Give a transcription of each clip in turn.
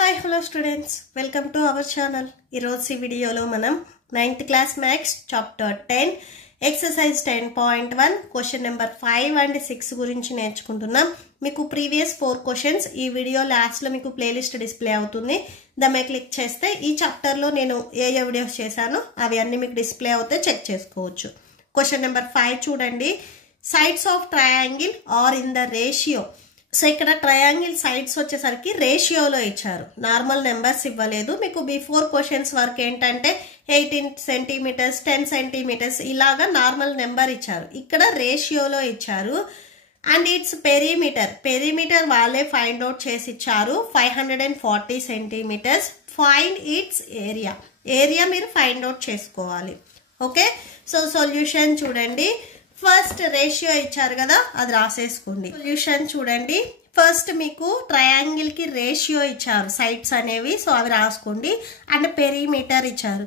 Hi, hello students. Welcome to our channel. ఈ రోజు వీడియోలో మనం 9th class maths chapter 10 exercise 10.1 question number 5 and 6 గురించి నేర్చుకుంటున్నాం. మీకు ప్రీవియస్ 4 క్వశ్చన్స్ ఈ వీడియో లాస్ట్ లో మీకు ప్లేలిస్ట్ డిస్ప్లే అవుతుంది. దాన్ని క్లిక్ చేస్తే ఈ చాప్టర్ లో నేను ఏ వీడియోస్ చేశానో అవి అన్ని మీకు డిస్ప్లే అవుతే చెక్ చేసుకోవచ్చు. క్వశ్చన్ నెంబర్ 5 చూడండి. Sides of triangle are in the ratio. So ఇక్కడ ట్రయాంగిల్ సైడ్స్ వచ్చేసరికి రేషియోలో ఇచ్చారు, నార్మల్ నెంబర్స్ ఇవ్వలేదు. మీకు బిఫోర్ క్వశ్చన్స్ వరకు ఏంటంటే 18 సెంటీమీటర్స్ 10 సెంటీమీటర్స్ ఇలాగా నార్మల్ నెంబర్ ఇచ్చారు. ఇక్కడ రేషియోలో ఇచ్చారు. అండ్ ఇట్స్ పెరిమీటర్ వాళ్ళే ఫైండ్ అవుట్ చేసి ఇచ్చారు 540 సెంటీమీటర్స్. ఫైండ్ ఇట్స్ ఏరియా మీరు ఫైండ్ అవుట్ చేసుకోవాలి. ఓకే, సో సొల్యూషన్ చూడండి. ఫస్ట్ రేషియో ఇచ్చారు కదా, అది రాసేసుకోండి. సొల్యూషన్ చూడండి. ఫస్ట్ మీకు ట్రయాంగిల్ కి రేషియో ఇచ్చారు సైడ్స్ అనేవి, సో అవి రాసుకోండి. అండ్ పెరిమీటర్ ఇచ్చారు.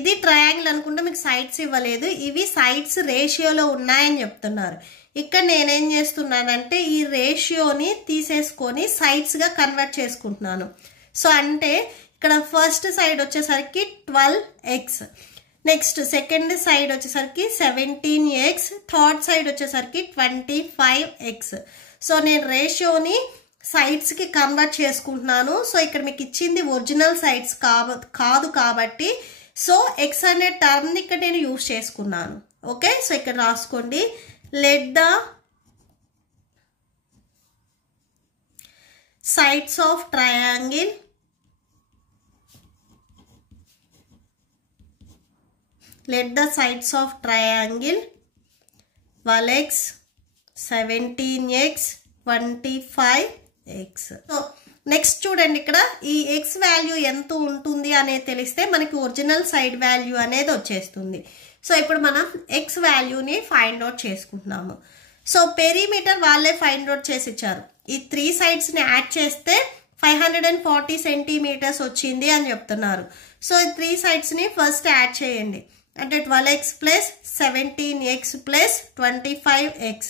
ఇది ట్రయాంగిల్ అనుకుంటే మీకు సైడ్స్ ఇవ్వలేదు, ఇవి సైడ్స్ రేషియోలో ఉన్నాయని చెప్తున్నారు. ఇక్కడ నేనేం చేస్తున్నానంటే ఈ రేషియోని తీసేసుకొని సైడ్స్ గా కన్వర్ట్ చేసుకుంటున్నాను. సో అంటే ఇక్కడ ఫస్ట్ సైడ్ వచ్చేసరికి 12x, నెక్స్ట్ సెకండ్ సైడ్ వచ్చేసరికి 17x, థర్డ్ సైడ్ వచ్చేసరికి 25x. సో నేను రేషియోని సైడ్స్ కి కన్వర్ట్ చేసుకుంటున్నాను. సో ఇక్కడ మీకు ఇచ్చింది ఒరిజినల్ సైడ్స్ కాదు కాబట్టి సో ఎక్స్ అనే టర్మ్ ఇక్కడ నేను యూజ్ చేసుకున్నాను. ఓకే, సో ఇక్కడ రాసుకోండి. Let the sides of triangle wall x 17x 25x. So next చూడండి, ఇక్కడ ఈ ఎక్స్ వాల్యూ ఎంత ఉంటుంది అనేది తెలిస్తే మనకి ఒరిజినల్ సైడ్ వాల్యూ అనేది వచ్చేస్తుంది. సో ఇప్పుడు మనం ఎక్స్ వాల్యూని ఫైండ్ అవుట్ చేసుకుంటున్నాము. సో పెరిమీటర్ వాళ్ళే ఫైండ్ అవుట్ చేసి ఇచ్చారు. ఈ 3 సైడ్స్ ని యాడ్ చేస్తే 540 సెంటీమీటర్స్ వచ్చింది అని చెప్తున్నారు. సో ఈ 3 సైడ్స్ ని ఫస్ట్ యాడ్ చేయండి. అంటే 12x plus 17x plus 25x.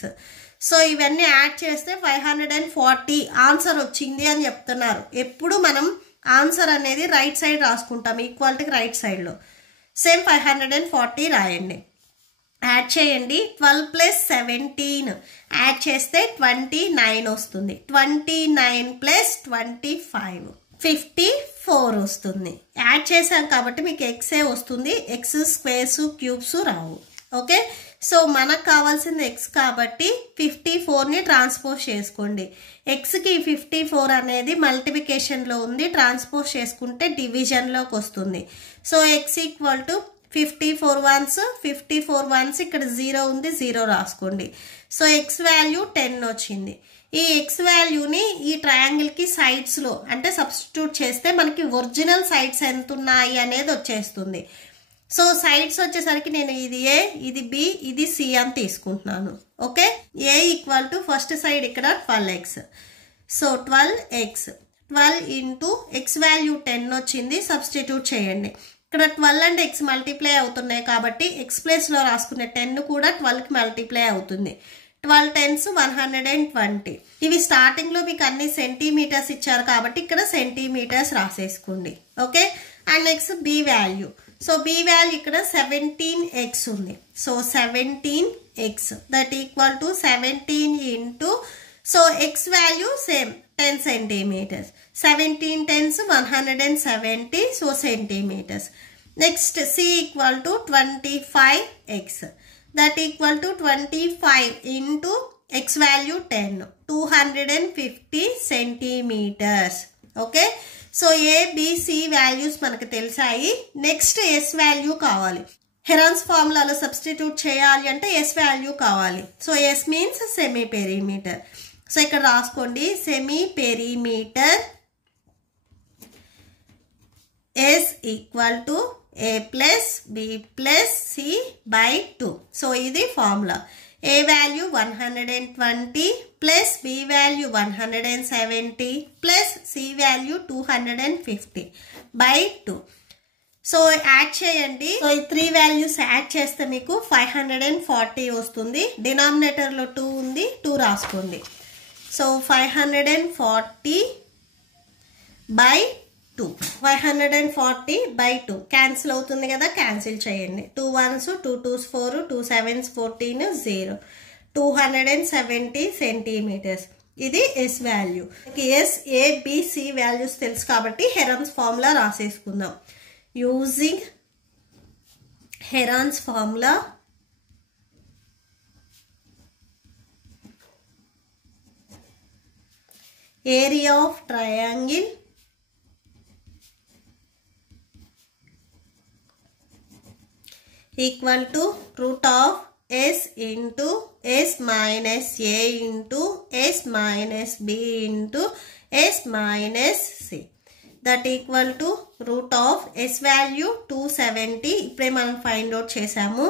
So ఇవన్నీ యాడ్ చేస్తే 540 ఆన్సర్ వచ్చింది అని చెప్తున్నారు. ఎప్పుడు మనం ఆన్సర్ అనేది రైట్ సైడ్ రాసుకుంటాం, ఈక్వాలిటీకి రైట్ సైడ్లో. సేమ్ 540 రాయండి. యాడ్ చేయండి. 12 ప్లస్ 17 యాడ్ చేస్తే 29 వస్తుంది. 29 ప్లస్ 25 54 వస్తుంది. యాడ్ చేసాం కాబట్టి మీకు ఎక్సే వస్తుంది, ఎక్స్ స్క్వేర్స్ క్యూబ్స్ రావు. ఓకే, సో మనకు కావాల్సింది ఎక్స్ కాబట్టి 54ని ట్రాన్స్పోజ్ చేసుకోండి. ఎక్స్కి 54 అనేది మల్టిప్లికేషన్లో ఉంది, ట్రాన్స్పోజ్ చేసుకుంటే డివిజన్లోకి వస్తుంది. So X equal to 54 once ఇక్కడ 0 ఉంది, 0 రాసుకోండి. సో ఎక్స్ వాల్యూ 10 వచ్చింది. ఈ ఎక్స్ వాల్యూని ఈ ట్రయాంగిల్ కి సైడ్స్ లో అంటే సబ్స్టిట్యూట్ చేస్తే మనకి ఒరిజినల్ సైడ్స్ ఎంత ఉన్నాయి అనేది వచ్చేస్తుంది. సో సైడ్స్ వచ్చేసరికి నేను ఇది ఏ, ఇది బి, ఇది సి అని తీసుకుంటున్నాను. Okay, A equal to first side ఇక్కడ 12x. So 12x 12 into X value 10 వచ్చింది, సబ్స్టిట్యూట్ చేయండి. ఇక్కడ 12 అండ్ ఎక్స్ మల్టిప్లై అవుతున్నాయి కాబట్టి ఎక్స్ ప్లేస్ లో రాసుకునే 10 కూడా 12 కి మల్టిప్లై అవుతుంది. 12 10s 120. ఇవి స్టార్టింగ్ లో మీకు అన్ని సెంటీమీటర్స్ ఇచ్చారు కాబట్టి ఇక్కడ సెంటీమీటర్స్ రాసేసుకోండి. Okay, and next B value. So B value ఇక్కడ 17x ఉంది. So 17x that equal to 17 into so X value same 10 centimetres. 17 10s 170 so centimetres. Next C equal to 25x that equal to 25 into x value 10 250 centimeters. Okay, so A B C values మనకు తెలిసాయి. Next S value కావాలి. Heron's ఫార్ములాలో substitute చేయాలి అంటే S value కావాలి. So S means semi perimeter. So ఇక్కడ రాసుకోండి, semi perimeter S equal to a plus b plus c by 2. So ఇది formula. a value 120 plus b value 170 plus c value 250 by 2. So add చేయండి. So ఈ 3 values add చేస్తే మీకు 540 వస్తుంది. డినామినేటర్లో 2 ఉంది, 2 రాసుకోండి. So 540 by 2. 540/2 క్యాన్సిల్ అవుతుంది కదా, క్యాన్సిల్ చేయండి. 2 1s 2 2s 4 2 7s 14 0. 270 సెంటీమీటర్స్. ఇది S value. S, A, B, C values తెలుసు కాబట్టి హెరాన్స్ ఫార్ములా రాసేసుకుందాం. Using Heron's formula area of triangle equal to root of s into s minus a into s minus b into s minus c. That equal to root of s value 270. ఇప్పుడే మనం find out చేసాము.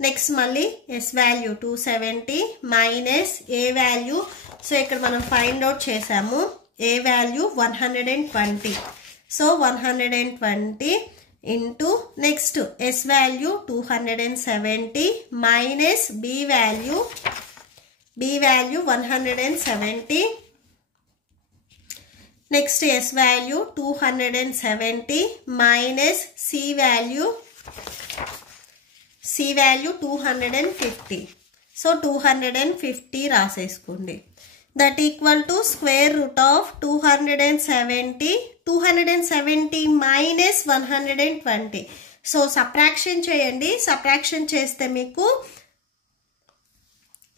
Next మళ్ళీ s value 270 minus a value, so ఇక్కడ మనం find out చేసాము. a value 120. So 120 into next s value 270 minus b value 170. Next s value 270 minus c value 250. So 250 రాసేసుకోండి. That equal to square root of 270 minus 120. So subtraction చేయండి. Subtraction చేస్తే మీకు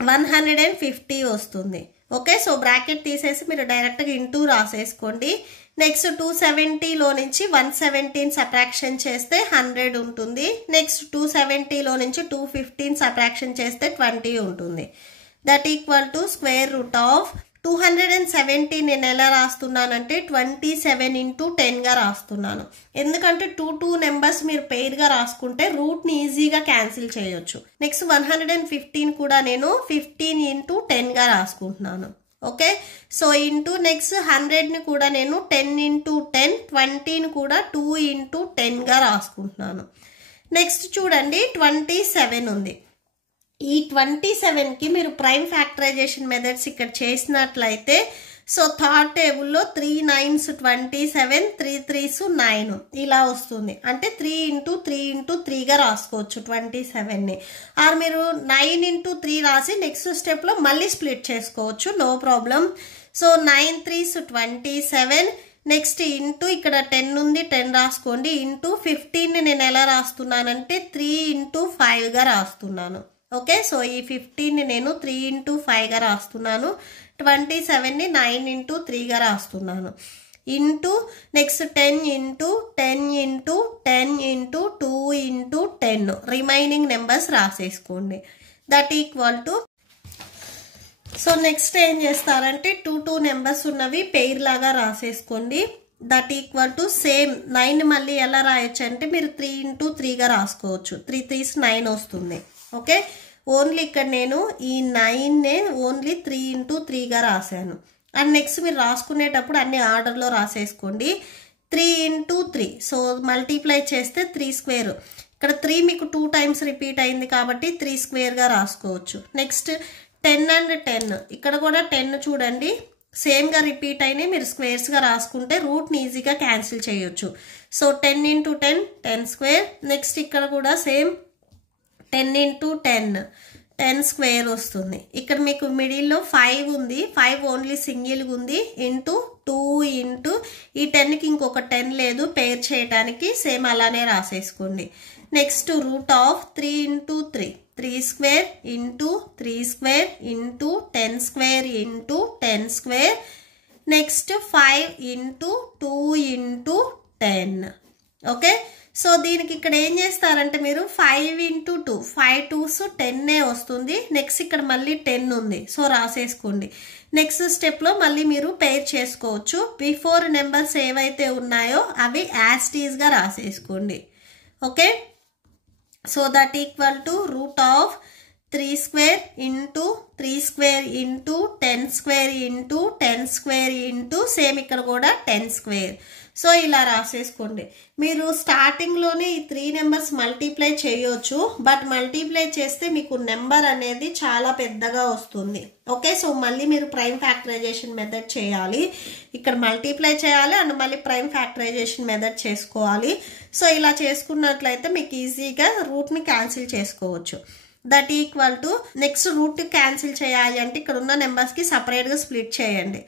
150 వస్తుంది. Okay, so bracket తీసేసి మీరు డైరెక్ట్గా into రాసేసుకోండి. Next 270లో నుంచి 117 subtraction చేస్తే 100 ఉంటుంది. నెక్స్ట్ 270లో నుంచి 215 సబ్ట్రాక్షన్ చేస్తే 20 ఉంటుంది. That equal to square root of 270 నేను ఎలా రాస్తున్నానంటే 27 into 10గా రాస్తున్నాను. ఎందుకంటే 2 నెంబర్స్ మీరు పెయిర్గా రాసుకుంటే రూట్ని ఈజీగా క్యాన్సిల్ చేయొచ్చు. నెక్స్ట్ 115 కూడా నేను 15 into 10గా రాసుకుంటున్నాను. ఓకే, సో ఇంటూ నెక్స్ట్ 100ని కూడా నేను 10 into 10, 20ని కూడా 2 into 10గా రాసుకుంటున్నాను. నెక్స్ట్ చూడండి 27 ఉంది. ఈ 27కి మీరు ప్రైమ్ ఫ్యాక్టరైజేషన్ మెథడ్స్ ఇక్కడ చేసినట్లయితే సో థర్డ్ టేబుల్లో 3 9s 27, 3 3s 9 ఇలా వస్తుంది. అంటే 3 into 3 into 3గా రాసుకోవచ్చు 27ని. ఆర్ మీరు 9 into 3 రాసి నెక్స్ట్ స్టెప్లో మళ్ళీ స్ప్లిట్ చేసుకోవచ్చు, no problem. So 9 3s 27. Next into ఇక్కడ 10 ఉంది, 10 రాసుకోండి. ఇంటూ 15ని నేను ఎలా రాస్తున్నానంటే 3 into 5గా రాస్తున్నాను. ఓకే, సో ఈ 15ని నేను 3 into 5గా రాస్తున్నాను. 27ని 9 into 3గా రాస్తున్నాను. Into next 10 into 10 into 10 into 2 into 10 remaining numbers రాసేసుకోండి. That equal to so next ఏం చేస్తారంటే 2 నెంబర్స్ ఉన్నవి పెయిర్ లాగా రాసేసుకోండి. దట్ ఈక్వల్ టు సేమ్ 9 మళ్ళీ ఎలా రాయొచ్చు అంటే మీరు 3 into 3గా రాసుకోవచ్చు. 3 3s 9 వస్తుంది. ఓకే, ఓన్లీ ఇక్కడ నేను ఈ 9నే ఓన్లీ 3 into 3గా రాశాను. అండ్ నెక్స్ట్ మీరు రాసుకునేటప్పుడు అన్ని ఆర్డర్లో రాసేసుకోండి. 3 into 3 సో మల్టిప్లై చేస్తే 3 square. ఇక్కడ 3 మీకు 2 times రిపీట్ అయింది కాబట్టి 3 squareగా రాసుకోవచ్చు. నెక్స్ట్ 10 and 10 ఇక్కడ కూడా 10 చూడండి సేమ్గా రిపీట్ అయినాయి, మీరు స్క్వేర్స్గా రాసుకుంటే రూట్ని ఈజీగా క్యాన్సిల్ చేయొచ్చు. So 10 into 10 10 square. నెక్స్ట్ ఇక్కడ కూడా సేమ్ 10 into 10 square వస్తుంది. ఇక్కడ మీకు మిడిల్లో 5 ఉంది, 5 ఓన్లీ సింగిల్గా ఉంది. ఇంటూ 2 ఇంటూ ఈ 10కి ఇంకొక 10 లేదు పేర్ చేయడానికి, సేమ్ అలానే రాసేసుకోండి. Next root of 3 into 3 3 square into 3 square into 10 square into 10 square. Next 5 into 2 into 10. ఓకే, సో దీనికి ఇక్కడ ఏం చేస్తారంటే మీరు 5 into 2 5 2s 10 వస్తుంది. నెక్స్ట్ ఇక్కడ మళ్ళీ 10 ఉంది, సో రాసేసుకోండి. నెక్స్ట్ స్టెప్లో మళ్ళీ మీరు పేర్ చేసుకోవచ్చు. బిఫోర్ నెంబర్స్ ఏవైతే ఉన్నాయో అవి యాజ్ టీజ్గా రాసేసుకోండి. Okay, so that equal to root of 3 square into 3 square into 10 square into 10 square into same ఇక్కడ కూడా 10 square. సో ఇలా రాసేసుకోండి. మీరు స్టార్టింగ్లోనే ఈ 3 నెంబర్స్ మల్టిప్లై చేయొచ్చు, బట్ మల్టిప్లై చేస్తే మీకు నెంబర్ అనేది చాలా పెద్దగా వస్తుంది. ఓకే, సో మళ్ళీ మీరు ప్రైమ్ ఫ్యాక్టరైజేషన్ మెథడ్ చేయాలి. ఇక్కడ మల్టిప్లై చేయాలి అండ్ మళ్ళీ ప్రైమ్ ఫ్యాక్టరైజేషన్ మెథడ్ చేసుకోవాలి. సో ఇలా చేసుకున్నట్లయితే మీకు ఈజీగా రూట్ని క్యాన్సిల్ చేసుకోవచ్చు. That equal to next root cancel చేయాలి అంటే ఇక్కడ ఉన్న నెంబర్స్కి సపరేట్గా స్ప్లిట్ చేయండి.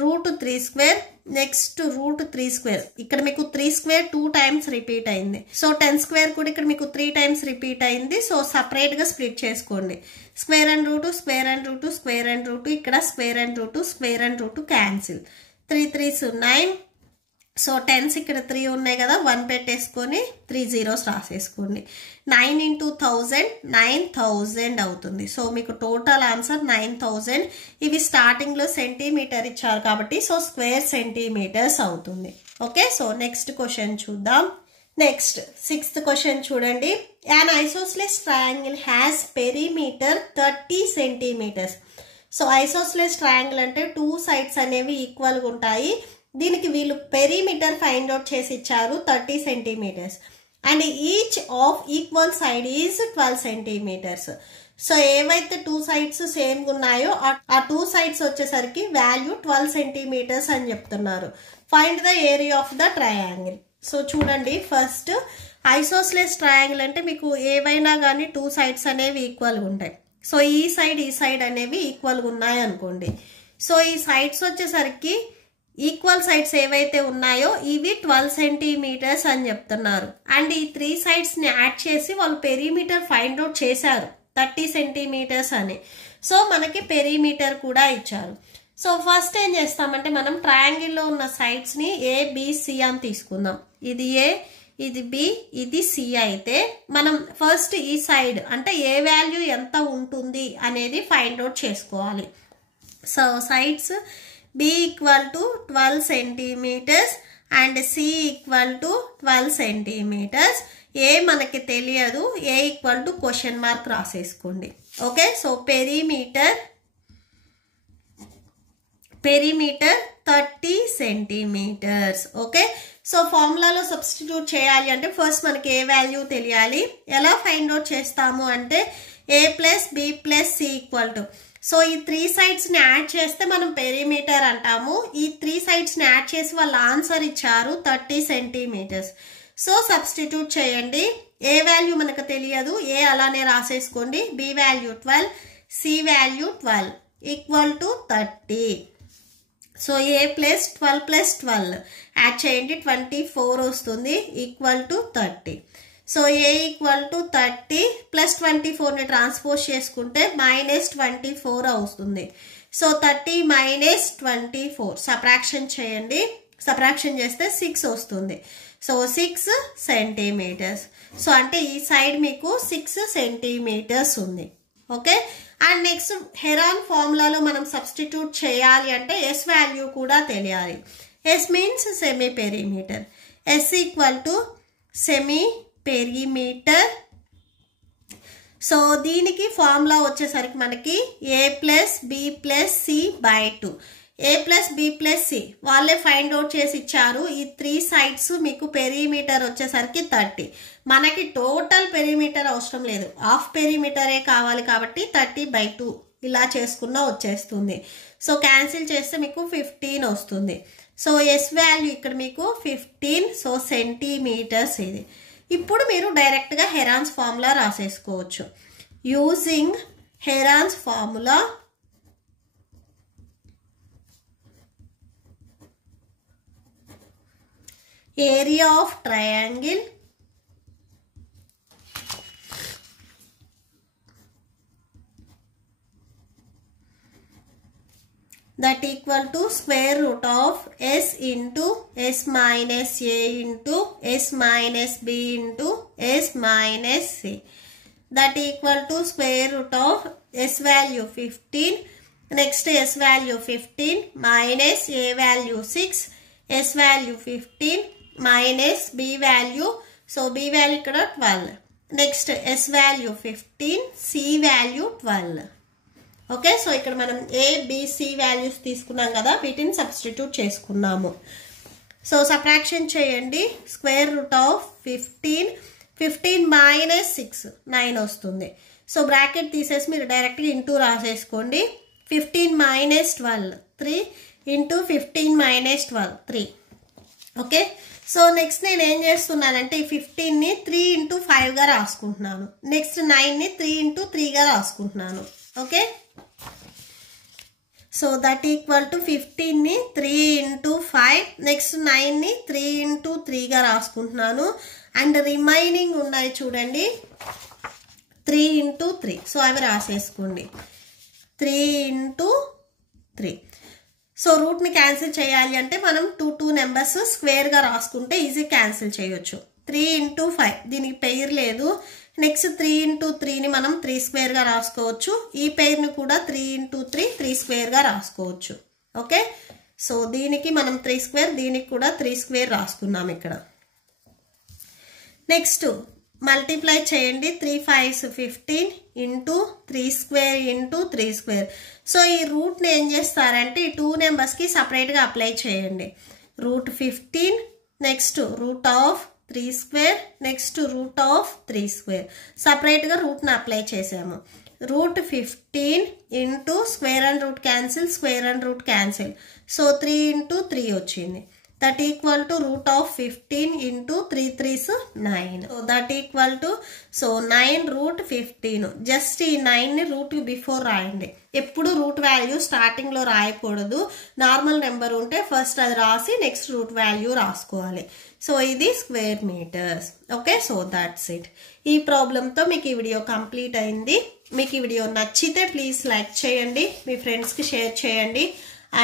Root 3 square next root 3 square. ఇక్కడ మీకు 3 స్క్వేర్ 2 టైమ్స్ రిపీట్ అయింది. సో 10 స్క్వేర్ కూడా ఇక్కడ మీకు 3 టైమ్స్ రిపీట్ అయింది. సో సపరేట్గా స్ప్లిట్ చేసుకోండి. Square and root square and root square and root, ఇక్కడ square and root square and root cancel. 3 3s 9. So 10s ఇక్కడ 3 ఉన్నాయి కదా, 1 పెట్టేసుకొని 3 zeros రాసేసుకోండి. 9 into 1000 9000 అవుతుంది. సో మీకు టోటల్ ఆన్సర్ 9000. ఇవి స్టార్టింగ్లో సెంటీమీటర్ ఇచ్చారు కాబట్టి సో స్క్వేర్ సెంటీమీటర్స్ అవుతుంది. ఓకే, సో నెక్స్ట్ క్వశ్చన్ చూద్దాం. నెక్స్ట్ 6th క్వశ్చన్ చూడండి. An isosceles triangle has perimeter 30 centimeters. So isosceles triangle అంటే 2 sides అనేవి ఈక్వల్గా ఉంటాయి. దీనికి వీళ్ళు పెరిమీటర్ ఫైండ్ అవుట్ చేసి ఇచ్చారు 30 centimeters and each of equal side is 12 centimeters. So ఏవైతే 2 sides సేమ్ ఉన్నాయో ఆ 2 sides వచ్చేసరికి వాల్యూ 12 centimeters అని చెప్తున్నారు. Find the area of the triangle. So చూడండి, ఫస్ట్ ఐసోస్లెస్ ట్రయాంగిల్ అంటే మీకు ఏవైనా కానీ 2 sides అనేవి ఈక్వల్గా ఉంటాయి. సో ఈ సైడ్ అనేవి ఈక్వల్గా ఉన్నాయి అనుకోండి. సో ఈ సైడ్స్ వచ్చేసరికి ఈక్వల్ సైడ్స్ ఏవైతే ఉన్నాయో ఇవి 12 centimeters అని చెప్తున్నారు. అండ్ ఈ 3 sides యాడ్ చేసి వాళ్ళు పెరిమీటర్ ఫైండ్ అవుట్ చేశారు 30 centimeters అని. సో మనకి పెరిమీటర్ కూడా ఇచ్చారు. సో ఫస్ట్ ఏం చేస్తామంటే మనం ట్రయాంగిల్లో ఉన్న సైడ్స్ని ABC అని తీసుకుందాం. ఇది A, ఇది B, ఇది C అయితే మనం ఫస్ట్ ఈ సైడ్ అంటే ఏ వాల్యూ ఎంత ఉంటుంది అనేది ఫైండ్ అవుట్ చేసుకోవాలి. So sides B equal to 12 centimeters and C equal to 12 centimeters. A మనకి తెలియదు, A equal to question mark రాసేసుకోండి. Okay, so perimeter 30 centimeters. Okay, so ఫార్ములాలో సబ్స్టిట్యూట్ చేయాలి అంటే ఫస్ట్ మనకి ఏ వాల్యూ తెలియాలి. ఎలా ఫైండ్ అవుట్ చేస్తాము అంటే A plus B plus C equal to. So ఈ 3 sides యాడ్ చేస్తే మనం పెరిమీటర్ అంటాము. ఈ 3 sides యాడ్ చేసి వాళ్ళ ఆన్సర్ ఇచ్చారు 30 centimeters. సో సబ్స్టిట్యూట్ చేయండి. ఏ వాల్యూ మనకు తెలియదు, ఏ అలానే రాసేసుకోండి. B value 12, C value 12 equal to 30. So A plus 12 plus 12 add చేయండి, 24 వస్తుంది equal to 30. So A equal to 30 plus 24ని ట్రాన్స్పోజ్ చేసుకుంటే -24 అవుతుంది. సో 30 - 24 సబ్ట్రాక్షన్ చేయండి. సబ్ట్రాక్షన్ చేస్తే 6 వస్తుంది. So 6 centimeters. సో అంటే ఈ సైడ్ మీకు 6 centimeters ఉంది. ఓకే, అండ్ నెక్స్ట్ హెరాన్ ఫార్ములాలో మనం సబ్స్టిట్యూట్ చేయాలి అంటే S వాల్యూ కూడా తెలియాలి. S means semi perimeter. S equal to semi perimeter. So దీనికి ఫార్ములా వచ్చేసరికి మనకి A plus B plus C by 2. A plus B plus C వాళ్ళే ఫైండ్ అవుట్ చేసి ఇచ్చారు. ఈ 3 sides మీకు పెరిమీటర్ వచ్చేసరికి 30. మనకి టోటల్ పెరిమీటర్ అవసరం లేదు, హాఫ్ పెరిమీటరే కావాలి కాబట్టి 30/2 ఇలా చేసుకున్నా వచ్చేస్తుంది. సో క్యాన్సిల్ చేస్తే మీకు 15 వస్తుంది. సో S వాల్యూ ఇక్కడ మీకు 15. సో సెంటీమీటర్స్ ఇది. ఇప్పుడు మీరు డైరెక్ట్గా హెరాన్స్ ఫార్ములా రాసేసుకోవచ్చు. Using Heron's formula area of triangle that equal to square root of S into S minus A into S minus B into S minus C. That equal to square root of S value 15. Next S value 15 minus A value 6. S value 15 minus B value. So B value ikkada 12. Next S value 15, C value 12. Okay, so ఇక్కడ మనం ABC values తీసుకున్నాం కదా, వీటిని substitute చేసుకున్నాము. So subtraction చేయండి. Square root of 15 minus 6 9 వస్తుంది. So bracket తీసేసి మీరు డైరెక్ట్గా ఇంటూ రాసేసుకోండి. 15 minus 12 3 into 15 minus 12 3. Okay, so next నేను ఏం చేస్తున్నానంటే ఈ 15ని 3 ఇంటూ 5గా రాసుకుంటున్నాను. నెక్స్ట్ 9ని 3 ఇంటూ 3గా రాసుకుంటున్నాను. Okay, so that equal to 15ని 3 ఇంటూ 5, నెక్స్ట్ 9ని 3 ఇంటూ 3గా రాసుకుంటున్నాను. అండ్ రిమైనింగ్ ఉన్నాయి చూడండి 3 ఇంటూ 3. సో అవి రాసేసుకోండి 3 ఇంటూ 3. సో రూట్ని క్యాన్సిల్ చేయాలి అంటే మనం 2 నెంబర్స్ స్క్వేర్గా రాసుకుంటే ఈజీ క్యాన్సిల్ చేయొచ్చు. 3 ఇంటూ 5 దీనికి పెయిర్ లేదు. నెక్స్ట్ 3 ఇంటూ 3ని మనం 3 స్క్వేర్గా రాసుకోవచ్చు. ఈ పెయిర్ని కూడా 3 ఇంటూ 3 స్క్వేర్గా రాసుకోవచ్చు. ఓకే, సో దీనికి మనం 3 స్క్వేర్, దీనికి కూడా 3 స్క్వేర్ రాసుకున్నాం ఇక్కడ. నెక్స్ట్ మల్టిప్లై చేయండి. 3 5s 15 into 3 square into 3 square. So ఈ రూట్ని ఏం చేస్తారంటే ఈ 2 నెంబర్స్కి సపరేట్గా అప్లై చేయండి. Root 15, next root of 3 square, next root of 3 square. సపరేట్గా రూట్ని అప్లై చేసాము. Root 15 into square and root cancel, square and root cancel. So 3 into 3 వచ్చింది. That equal to root of 15 into 3 3s 9. So that equal to 9 root 15. Just ఈ 9ని route before రాయండి. ఎప్పుడు root value స్టార్టింగ్లో రాయకూడదు. నార్మల్ నెంబర్ ఉంటే first అది రాసి నెక్స్ట్ రూట్ వాల్యూ రాసుకోవాలి. సో ఇది square metres. Okay, so that's it. ఈ ప్రాబ్లంతో మీకు ఈ వీడియో కంప్లీట్ అయింది. మీకు ఈ వీడియో నచ్చితే ప్లీజ్ లైక్ చేయండి, మీ ఫ్రెండ్స్కి షేర్ చేయండి,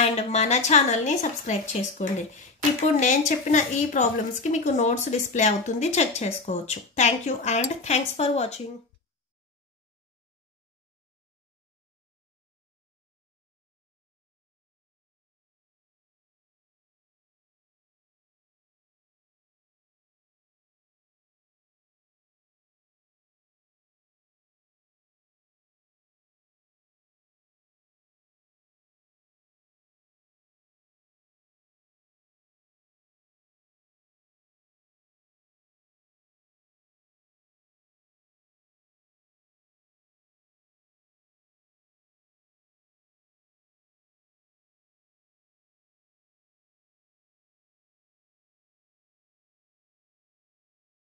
అండ్ మన ఛానల్ని సబ్స్క్రైబ్ చేసుకోండి. ఇప్పుడు నేను చెప్పిన ఈ ప్రాబ్లమ్స్కి మీకు నోట్స్ డిస్ప్లే అవుతుంది, చెక్ చేసుకోవచ్చు. Thank you and thanks for watching.